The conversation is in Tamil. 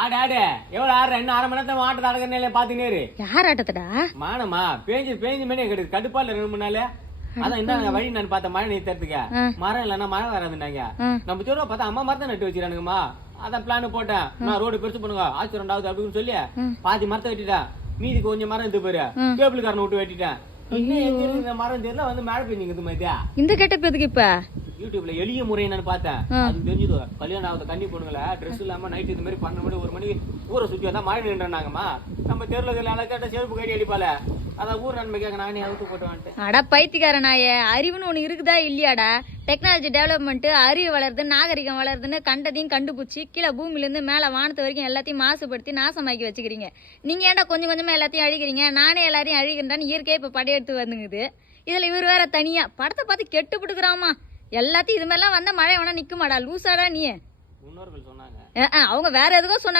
ஆடு ஆடு எவ்வளவு ஆடுற இன்னும் அரை மணி நேரத்துல ஆட்டத்தை அடக்கிறேன் பாத்துனேரு. யார் ஆட்டத்தடா? மானமா பேஞ்சு மணி கிடையாது கடுப்பா இல்ல 2 3 நாள். அதான் என்ன வழி நான் பார்த்தேன் மழை நீர்த்துறதுக்கு. மரம் இல்லன்னா மழை வராதுன்னாங்க. நம்ம சொல்லுவா பார்த்தா அம்மா மரத்தை நட்டு வச்சிருக்கானுங்கம்மா. அதான் பிளான் போட்டேன். நான் ரோடு பெருசு பண்ணுங்க ஆச்சு 2வது அப்படின்னு சொல்லி பாதி மரத்தை வெட்டிட்டேன். மீதி கொஞ்சம் மரம் எடுத்து போயிரு கேபிள் காரனை விட்டு வெட்டிட்டேன். இன்னும் எங்க இந்த மரம் தெரியல வந்து மழை பெஞ்சுங்க மாதிரியா. இந்த கெட்டப் எதுக்கு இப்ப? யூடியூப்ல எளிய முறை என்னன்னு பார்த்தேன். அது தெரிஞ்சது கல்யாணம் ஆகுது கண்ணி பொண்ணுங்கள ட்ரெஸ் இல்லாம நைட் இந்த மாதிரி 12 மணி 1 மணிக்கு ஊரை சுத்தி வந்தா மழை நின்றாங்கம்மா. நம்ம தெருல கேட்ட செருப்பு கட்டி அடிப்பால அதான் ஊர் நன்மை கேட்க நானே அவுத்து போட்டு வந்துட்டேன். அடா பைத்தியக்கார நாயே, அறிவுன்னு ஒண்ணு இருக்குதா இல்லையாடா? டெக்னாலஜி டெவலப்மெண்ட், அறிவு வளருது, நாகரிகம் வளருதுன்னு கண்டதையும் கண்டுபிடிச்சி கீழே பூமியில இருந்து மேல வானத்து வரைக்கும் எல்லாத்தையும் மாசுபடுத்தி நாசமாக்கி வச்சுக்கிறீங்க. நீங்க ஏன்டா கொஞ்சம் கொஞ்சமா எல்லாத்தையும் அழிக்கிறீங்க? நானே எல்லாரையும் அழிக்கிறேன்னு இயற்கையை இப்ப படையெடுத்து வந்துங்குது. இதுல இவர் வேற தனியா படத்தை பார்த்து கெட்டு பிடிக்கிறாமா. எல்லாத்தையும் இது மாதிரிலாம் வந்தா மழை வேணா நிக்குமாடா? லூசாடா நீ? முன்னோர்கள் சொன்னாங்க. அவங்க வேற எதுக்கும் சொன்னாங்க.